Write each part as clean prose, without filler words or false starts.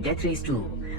Death race 2।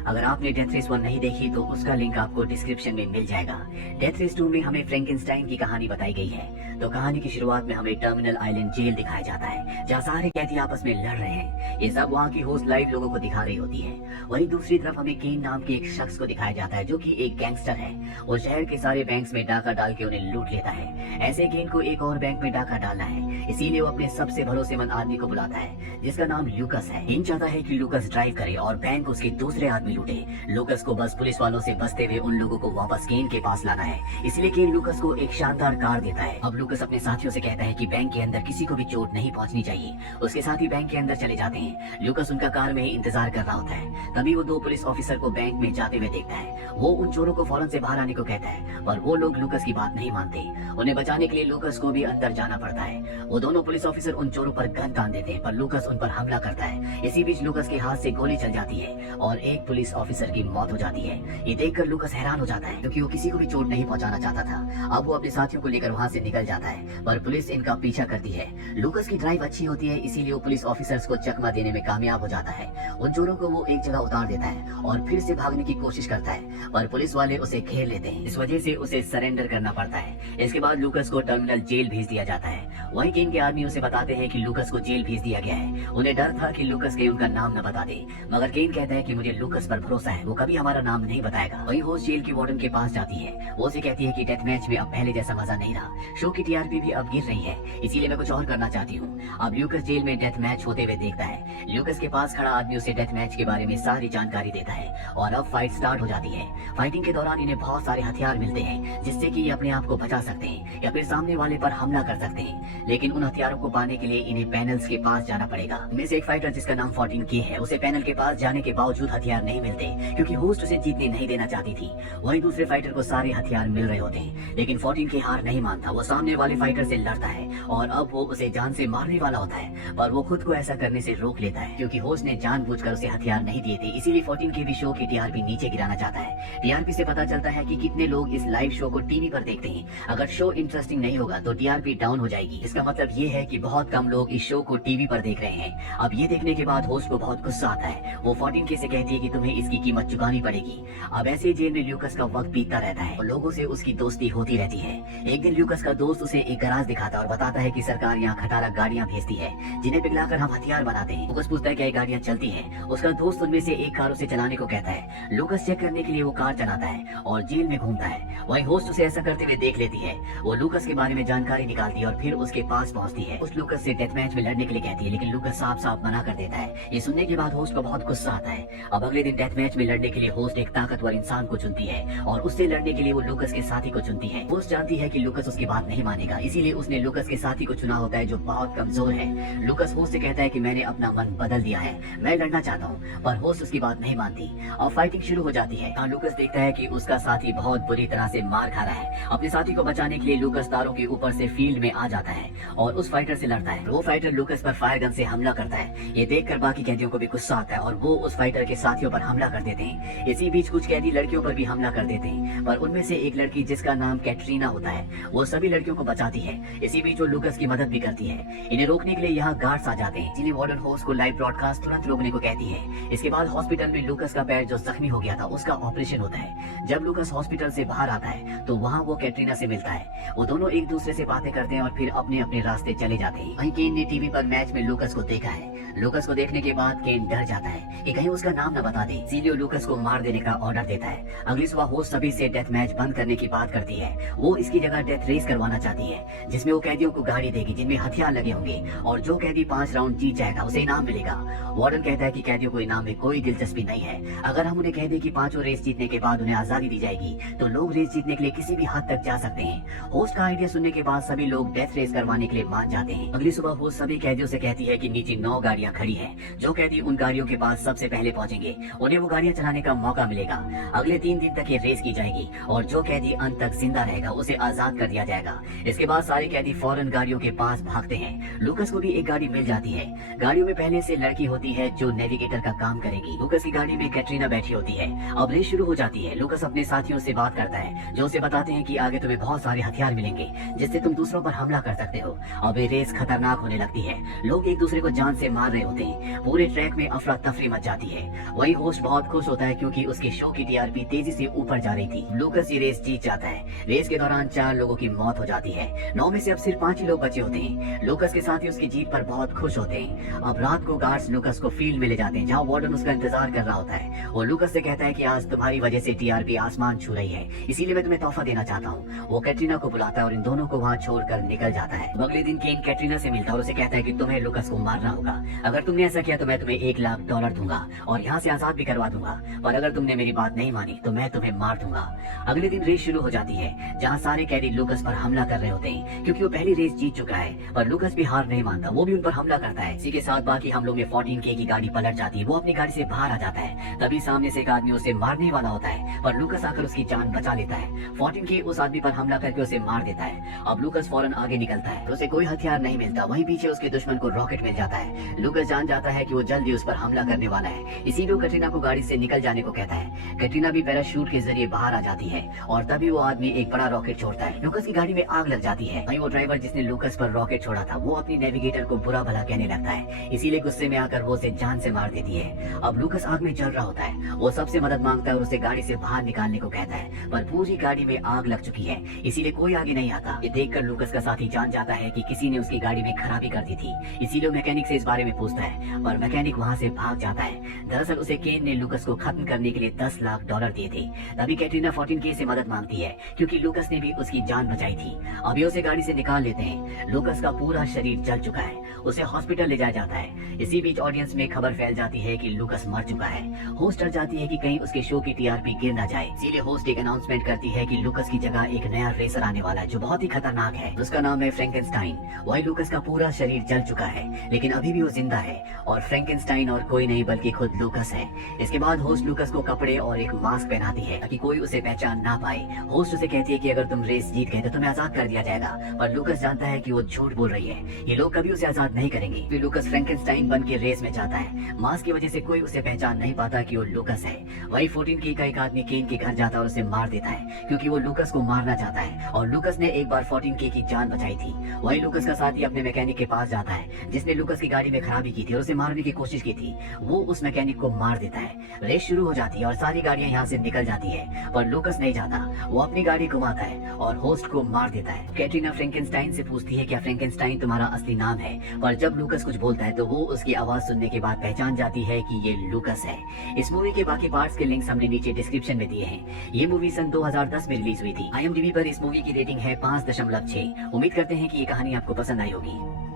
अगर आपने death race 1 नहीं देखी तो उसका लिंक आपको डिस्क्रिप्शन में मिल जाएगा। डेथ रेस 2 में हमें फ्रैंकेनस्टाइन की कहानी बताई गई है। तो कहानी की शुरुआत में हमें टर्मिनल आइलैंड जेल दिखाया जाता है, जहाँ सारे कैदी आपस में लड़ रहे हैं। ये सब वहाँ की होस्ट लाइव लोगों को दिखा रही होती है। वहीं दूसरी तरफ हमें केन नाम के एक शख्स को दिखाया जाता है, जो कि एक गैंगस्टर है। वो शहर के सारे बैंक्स में डाका डाल के उन्हें लूट लेता है। ऐसे केन को एक और बैंक में डाका डालना है, इसीलिए वो अपने सबसे भरोसेमंद आदमी को बुलाता है, जिसका नाम लूकस है। केन चाहता है कि लूकस ड्राइव करे और बैंक उसके दूसरे आदमी लूटे। लूकस को बस पुलिस वालों से बचते हुए उन लोगों को वापस केन के पास लाना है, इसलिए केन लूकस को एक शानदार कार देता है। अब लूकस अपने साथियों से कहता है कि बैंक के अंदर किसी को भी चोट नहीं पहुंचनी चाहिए। उसके साथी बैंक के अंदर चले जाते हैं। लूकस उनका कार में ही इंतजार कर रहा होता है। तभी वो 2 पुलिस ऑफिसर को बैंक में जाते हुए देखता है। वो उन चोरों को फौरन से बाहर आने को कहता है, पर वो लोग लूकस की बात नहीं मानते। उन्हें बचाने के लिए लूकस को भी अंदर जाना पड़ता है। वो दोनों पुलिस ऑफिसर उन चोरों पर गन तान देते हैं, पर लूकस उन पर हमला करता है। इसी बीच लूकस के हाथ से गोली चल जाती है और एक पुलिस ऑफिसर की मौत हो जाती है। ये देखकर लूकस हैरान हो जाता है, क्योंकि वो किसी को भी चोट नहीं पहुंचाना चाहता था। अब वो अपने साथियों को लेकर वहाँ से निकल जाता है, पर पुलिस इनका पीछा करती है। लूकस की ड्राइव अच्छी होती है, इसीलिए वो पुलिस ऑफिसर्स को चकमा देने में कामयाब हो जाता है। उन चोरों को वो एक जगह उतार देता है और फिर से भागने की कोशिश करता है, पर पुलिस वाले उसे घेर लेते हैं। इस वजह से उसे सरेंडर करना पड़ता है। इसके बाद लूकस को टर्मिनल जेल भेज दिया जाता है। वहीं केन के आदमी उसे बताते हैं कि लूकस को जेल भेज दिया गया है। उन्हें डर था कि लूकस के उनका नाम न बता दे, मगर केन कहता है कि मुझे लूकस पर भरोसा है, वो कभी हमारा नाम नहीं बताएगा। वहीं होस्ट जेल की वार्डन के पास जाती है। वो उसे कहती है कि डेथ मैच में अब पहले जैसा मजा नहीं रहा। शो की टीआरपी भी अब गिर रही है, इसीलिए मैं कुछ और करना चाहती हूँ। अब लूकस जेल में डेथ मैच होते हुए देखता है। लूकस के पास खड़ा आदमी उसे डेथ मैच के बारे में सारी जानकारी देता है और अब फाइट स्टार्ट हो जाती है। फाइटिंग के दौरान इन्हें बहुत सारे हथियार मिलते हैं, जिससे कि ये अपने आप को बचा सकते हैं या फिर सामने वाले पर हमला कर सकते हैं। लेकिन उन हथियारों को पाने के लिए इन्हें पैनल्स के पास जाना पड़ेगा। में से एक फाइटर जिसका नाम 14K है, उसे पैनल के पास जाने के बावजूद हथियार नहीं मिलते, क्योंकि होस्ट उसे जीतने नहीं देना चाहती थी। वहीं दूसरे फाइटर को सारे हथियार मिल रहे होते हैं, लेकिन 14K हार नहीं मानता। वो सामने वाले फाइटर से लड़ता है और अब वो उसे जान से मारने वाला होता है, पर वो खुद को ऐसा करने से रोक लेता है, क्योंकि होस्ट ने जानबूझकर उसे हथियार नहीं दिए थे। इसीलिए 14K भी शो की टीआरपी नीचे गिराना चाहता है। टीआरपी से पता चलता है कि कितने लोग इस लाइव शो को टीवी पर देखते हैं। अगर शो इंटरेस्टिंग नहीं होगा तो टीआरपी डाउन हो जाएगी। इसका मतलब ये है कि बहुत कम लोग इस शो को टीवी पर देख रहे हैं। अब ये देखने के बाद होस्ट को बहुत गुस्सा आता है। वो 14K से कहती है कि तुम्हें इसकी कीमत चुकानी पड़ेगी। अब ऐसे जेल में लूकस का वक्त बीतता रहता है और लोगों से उसकी दोस्ती होती रहती है। एक दिन लूकस का दोस्त उसे एक गराज दिखाता है और बताता है कि सरकार यहाँ खटारा गाड़ियाँ भेजती है, जिन्हें पिघलाकर हम हथियार बनाते हैं। लूकस पूछता है क्या ये गाड़ियाँ चलती हैं? उसका दोस्त उनमें से एक कार उसे चलाने को कहता है। लूकस चेक करने के लिए वो कार चलाता है और जेल में घूमता है। वहीं होस्ट उसे ऐसा करते हुए देख लेती है। वो लूकस के बारे में जानकारी निकालती है और फिर उसके पास पहुंचती है। उस लूकस से डेथ मैच में लड़ने के लिए कहती है, लेकिन लूकस साफ साफ मना कर देता है। ये सुनने के बाद होस्ट को बहुत गुस्सा आता है। अब अगले दिन डेथ मैच में लड़ने के लिए होस्ट एक ताकतवर इंसान को चुनती है और उससे लड़ने के लिए वो लूकस के साथी को चुनती है। होस्ट जानती है कि लूकस उसकी बात नहीं मानेगा, इसीलिए उसने लूकस के साथी को चुना होता है, जो बहुत कमजोर है। लूकस होस्ट से कहता है कि मैंने अपना मन बदल दिया है, मैं लड़ना चाहता हूँ, पर होस्ट उसकी बात नहीं मानती। अब फाइटिंग शुरू हो जाती है। लूकस देखता है कि उसका साथी बहुत बुरी तरह से मार खा रहा है। अपने साथी को बचाने के लिए लूकस तारों के ऊपर से फील्ड में आ जाता है और उस फाइटर से लड़ता है। वो फाइटर लूकस पर फायर गन से हमला करता है। ये देखकर बाकी कैदियों को भी गुस्सा आता है और वो उस फाइटर के साथियों पर हमला कर देते हैं। इसी बीच कुछ कैदी लड़कियों पर भी हमला कर देते हैं, पर उनमें से एक लड़की जिसका नाम कैटरीना होता है, वो सभी लड़कियों को बचाती है। इसी बीच वो लूकस की मदद भी करती है। इन्हें रोकने के लिए यहाँ गार्ड्स आ जाते हैं, जिन्हें वार्डन होस्ट को लाइव ब्रॉडकास्ट तुरंत रोकने को कहती है। इसके बाद हॉस्पिटल में लूकस का पैर जो जख्मी हो गया था, उसका ऑपरेशन होता है। जब लूकस हॉस्पिटल से बाहर आता है तो वहाँ वो कैटरीना से मिलता है। वो दोनों एक दूसरे से बातें करते हैं और फिर अपने अपने रास्ते चले जाते हैं। वहीं केन ने टीवी पर मैच में लूकस को देखा है। लूकस को देखने के बाद केन डर जाता है कि कहीं उसका नाम न बता दे, इसीलिए लूकस को मार देने का ऑर्डर देता है। अगली सुबह होस्ट सभी से डेथ मैच बंद करने की बात करती है। वो इसकी जगह डेथ रेस करवाना चाहती है, जिसमें वो कैदियों को गाड़ी देगी जिनमें हथियार लगे होंगे और जो कैदी 5 राउंड जीत जाएगा उसे इनाम मिलेगा। वार्डन कहता है कि कैदियों को इनाम में कोई दिलचस्पी नहीं है। अगर हम उन्हें कह दें कि 5 रेस जीतने के बाद उन्हें आजादी दी जाएगी तो लोग रेस जीतने के लिए किसी भी हद तक जा सकते हैं। होस्ट का आइडिया सुनने के बाद सभी लोग डेथ रेस करवाने के लिए मान जाते हैं। अगली सुबह होस्ट सभी कैदियों से कहती है कि नीचे 9 गाड़ियां खड़ी हैं। जो कैदी उन गाड़ियों के पास सबसे पहले पहुंचेंगे उन्हें वो गाड़ियां चलाने का मौका मिलेगा। अगले 3 दिन तक ये रेस की जाएगी और जो कैदी अंत तक जिंदा रहेगा उसे आजाद कर दिया जाएगा। इसके बाद सारे कैदी फौरन गाड़ियों के पास भागते हैं। लूकस को भी एक गाड़ी मिल जाती है। गाड़ियों में पहले से लड़की होती है जो नेविगेटर का काम करेगी। होगी। लूकस की गाड़ी में कैटरीना बैठी होती है। अब रेस शुरू हो जाती है। लूकस अपने साथियों से बात करता है जो उसे बताते हैं कि आगे तुम्हें बहुत सारे हथियार मिलेंगे जिससे तुम दूसरों पर हमला कर सकते हो। अब ये रेस खतरनाक होने लगती है। लोग एक दूसरे को जान से मार रहे होते हैं। पूरे ट्रैक में अफरा तफरी मच जाती है। वही होस्ट बहुत खुश होता है क्योंकि उसके शो की टीआरपी तेजी से ऊपर जा रही थी। लूकस ये रेस जीत जाता है। रेस के दौरान 4 लोगों की मौत हो जाती है। 9 में से अब सिर्फ 5 ही लोग बचे होते हैं। लूकस के साथ ही उसकी जीत पर बहुत खुश होते हैं। अब रात को गार्ड्स लूकस को फील्ड में ले जाते हैं जहाँ वार्डन उसका इंतजार कर रहा होता है। वो लूकस से कहता है कि आज तुम्हारी वजह से टीआरपी आसमान छू रही है, इसीलिए मैं तुम्हें तोहफा देना चाहता हूँ। वो कैटरीना को बुलाता है और इन दोनों को वहाँ छोड़कर निकल जाता है। अगले दिन केन कैटरीना से मिलता है और उसे कहता है कि तुम्हें लूकस को मारना होगा। अगर तुमने ऐसा किया तो मैं तुम्हें $1,00,000 दूंगा और यहाँ से आजाद भी करवा दूंगा, पर अगर तुमने मेरी बात नहीं मानी तो मैं तुम्हें मार दूंगा। अगले दिन रेस शुरू हो जाती है जहाँ सारे कैदी लूकस पर हमला कर रहे होते हैं क्योंकि वो पहली रेस जीत चुका है। पर लूकस भी हार नहीं मानता, वो भी उन पर हमला करता है। इसी के साथ बाकी हम लोग में 14K की गाड़ी पलट जाती है। वो अपनी गाड़ी से बाहर आ जाता है। तभी सामने से एक आदमी उसे मारने वाला होता है पर लूकस आकर उसकी जान बचा लेता है। 14K उस आदमी पर हमला करके उसे मार देता है। अब लूकस फौरन आगे निकलता है। उसे कोई हथियार नहीं मिलता। वहीं पीछे उसके दुश्मन को रॉकेट मिल जाता है। लूकस जान जाता है कि वो जल्दी उस पर हमला करने वाला है, इसीलिए वो कैटरीना को गाड़ी से निकल जाने को कहता है। कैटरीना भी पैराशूट के जरिए बाहर आ जाती है और तभी वो आदमी एक बड़ा रॉकेट छोड़ता है। लूकस की गाड़ी में आग लग जाती है। वहीं वो ड्राइवर जिसने लूकस पर रॉकेट छोड़ा था वो अपनी नेविगेटर को बुरा भला कहने लगता है, इसीलिए गुस्से में आकर वो उसे जान से मार देती है। अब लूकस आग में जल रहा होता है। वो सबसे मदद मांगता है और उसे गाड़ी से बाहर निकालने को कहता है, पर पूरी गाड़ी में आग लग चुकी है, इसीलिए कोई आगे नहीं आता। ये देखकर लूकस का साथी जान जाता है कि किसी ने उसकी गाड़ी में खराबी कर दी थी, इसीलिए मैकेनिक से इस बारे में पूछता है, पर मैकेनिक वहाँ से भाग जाता है। दरअसल उसे केन ने लूकस को खत्म करने के लिए $10,00,000 दिए थे। तभी कैटरीना 14K से मदद मांगती है क्योंकि लूकस ने भी उसकी जान बचाई थी। अभी उसे गाड़ी से निकाल लेते हैं। लूकस का पूरा शरीर जल चुका है। उसे हॉस्पिटल ले जाया जाता है। इसी बीच ऑडियंस में खबर फैल जाती है कि लूकस मर चुका है। होस्ट डर जाती है कि कहीं उसके शो की टीआरपी गिर ना जाए, इसीलिए होस्ट एक अनाउंसमेंट करती है कि लूकस की जगह एक नया रेसर आने वाला है जो बहुत ही खतरनाक है। उसका नाम है फ्रैंकेनस्टाइन। वही लूकस का पूरा शरीर जल चुका है लेकिन अभी भी वो जिंदा है और फ्रैंकेनस्टाइन और कोई नहीं बल्कि खुद लूकस है। इसके बाद होस्ट लूकस को कपड़े और एक मास्क पहनाती है ताकि कोई उसे पहचान ना पाए। होस्ट उसे कहती है कि अगर तुम रेस जीत गए तो तुम्हें आजाद कर दिया जाएगा, पर लूकस जानता है कि वो झूठ बोल रही है। ये लोग कभी उसे आजाद नहीं करेंगे। फिर लूकस फ्रैंकेनस्टाइन बन के रेस में जाता है। मास्क की वजह से कोई उसे पहचान नहीं पाता कि वो लूकस है। वही 14K का एक आदमी केन के घर जाता है और उसे मार देता है क्योंकि वो लूकस को मारना चाहता है और लूकस ने एक बार 14K की जान बचाई थी। वही लूकस का साथी अपने मैकेनिक के पास जाता है जिसने लूकस की गाड़ी में खराबी की थी और उसे मारने की कोशिश की थी। वो उस मैकेनिक को मार देता है। रेस शुरू हो जाती है और सारी गाड़ियां यहाँ से निकल जाती है, पर लूकस नहीं जाता। वो अपनी गाड़ी घुमाता है और होस्ट को मार देता है। कैटरीना फ्रैंकेनस्टाइन से पूछती है क्या फ्रैंकेनस्टाइन तुम्हारा असली नाम है, पर जब लूकस कुछ बोलता है तो वो उसकी आवाज सुनने के बाद पहचान जाती है कि ये लूकस है। इस मूवी के बाकी पार्ट्स के लिंक्स हमने नीचे डिस्क्रिप्शन में दिए हैं। ये मूवी सन 2010 में रिलीज हुई थी। IMDb पर इस मूवी की रेटिंग है 5.6। उम्मीद करते हैं कि ये कहानी आपको पसंद आई होगी।